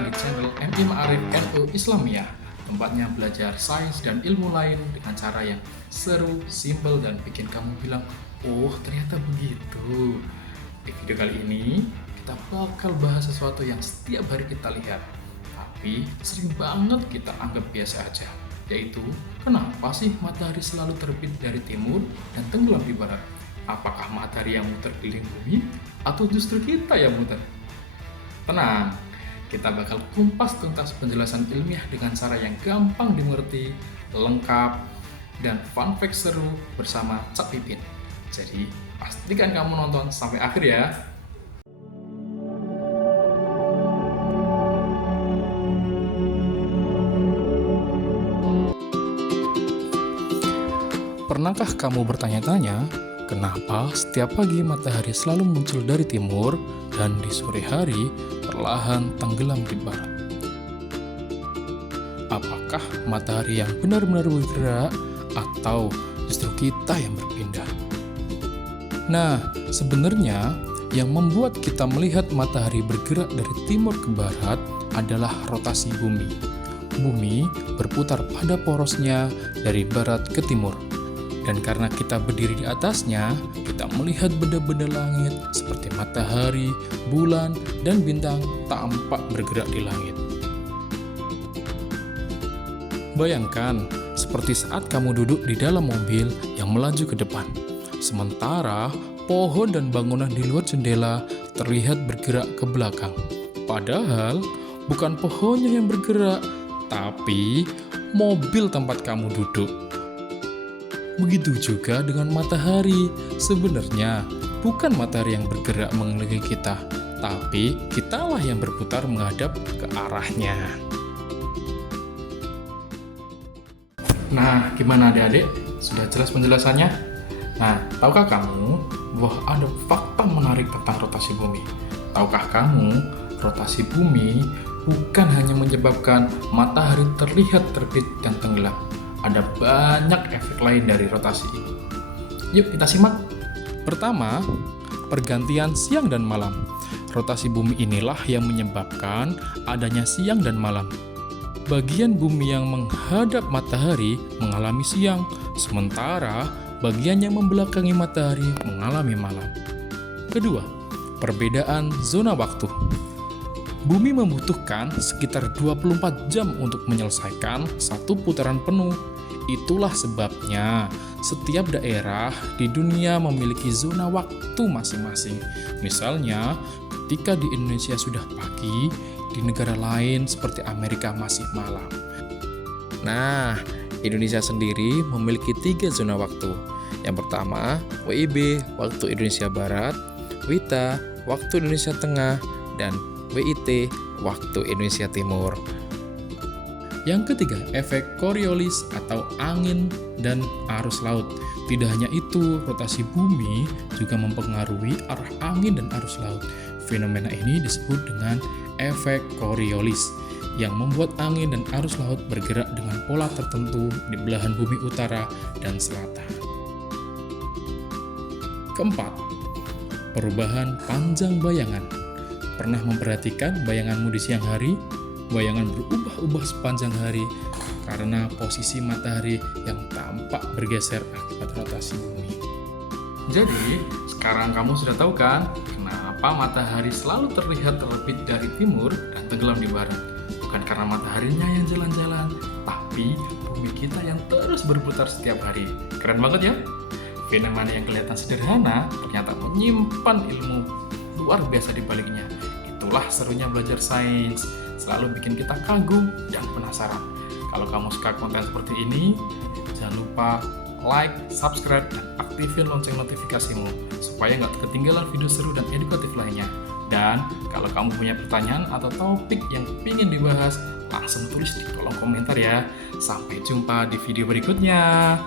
datang di channel MI Ma'arif NU Islamiyah, tempatnya belajar sains dan ilmu lain dengan cara yang seru, simpel, dan bikin kamu bilang, oh ternyata begitu. Di video kali ini, kita bakal bahas sesuatu yang setiap hari kita lihat, tapi sering banget kita anggap biasa aja, yaitu kenapa sih matahari selalu terbit dari timur dan tenggelam di barat? Apakah matahari yang muter keliling bumi atau justru kita yang muter? Tenang, kita bakal kumpas tuntas penjelasan ilmiah dengan cara yang gampang dimengerti, lengkap, dan fun fact seru bersama Cak Pipin. Jadi, pastikan kamu nonton sampai akhir ya. Pernahkah kamu bertanya-tanya, kenapa setiap pagi matahari selalu muncul dari timur dan di sore hari perlahan tenggelam di barat? Apakah matahari yang benar-benar bergerak atau justru kita yang berpindah? Nah, sebenarnya yang membuat kita melihat matahari bergerak dari timur ke barat adalah rotasi bumi. Bumi berputar pada porosnya dari barat ke timur. Dan karena kita berdiri di atasnya, kita melihat benda-benda langit seperti matahari, bulan, dan bintang tampak bergerak di langit. Bayangkan, seperti saat kamu duduk di dalam mobil yang melaju ke depan. Sementara, pohon dan bangunan di luar jendela terlihat bergerak ke belakang. Padahal, bukan pohonnya yang bergerak, tapi mobil tempat kamu duduk. Begitu juga dengan matahari. Sebenarnya bukan matahari yang bergerak mengelilingi kita, tapi kitalah yang berputar menghadap ke arahnya. Nah, gimana adik-adik? Sudah jelas penjelasannya? Nah, tahukah kamu bahwa ada fakta menarik tentang rotasi bumi? Tahukah kamu, rotasi bumi bukan hanya menyebabkan matahari terlihat terbit dan tenggelam. Ada banyak efek lain dari rotasi ini. Yuk kita simak. Pertama, pergantian siang dan malam. Rotasi bumi inilah yang menyebabkan adanya siang dan malam. Bagian bumi yang menghadap matahari mengalami siang, sementara bagian yang membelakangi matahari mengalami malam. Kedua, perbedaan zona waktu. Bumi membutuhkan sekitar 24 jam untuk menyelesaikan satu putaran penuh. Itulah sebabnya setiap daerah di dunia memiliki zona waktu masing-masing. Misalnya, ketika di Indonesia sudah pagi, di negara lain seperti Amerika masih malam. Nah, Indonesia sendiri memiliki 3 zona waktu. Yang pertama, WIB, waktu Indonesia Barat, WITA, waktu Indonesia Tengah, dan WIT, waktu Indonesia Timur. Yang ketiga, efek Coriolis atau angin dan arus laut. Tidak hanya itu, rotasi bumi juga mempengaruhi arah angin dan arus laut. Fenomena ini disebut dengan efek Coriolis, yang membuat angin dan arus laut bergerak dengan pola tertentu di belahan bumi utara dan selatan. Keempat, perubahan panjang bayangan. Pernah memperhatikan bayanganmu di siang hari? Bayangan berubah-ubah sepanjang hari karena posisi matahari yang tampak bergeser akibat rotasi bumi. Jadi, sekarang kamu sudah tahu kan kenapa matahari selalu terlihat terbit dari timur dan tenggelam di barat? Bukan karena mataharinya yang jalan-jalan, tapi bumi kita yang terus berputar setiap hari. Keren banget ya? Fenomena yang kelihatan sederhana ternyata menyimpan ilmu luar biasa di baliknya. Itulah serunya belajar sains, selalu bikin kita kagum dan penasaran. Kalau kamu suka konten seperti ini, jangan lupa like, subscribe, dan aktifin lonceng notifikasimu supaya nggak ketinggalan video seru dan edukatif lainnya. Dan kalau kamu punya pertanyaan atau topik yang ingin dibahas, langsung tulis di kolom komentar ya. Sampai jumpa di video berikutnya.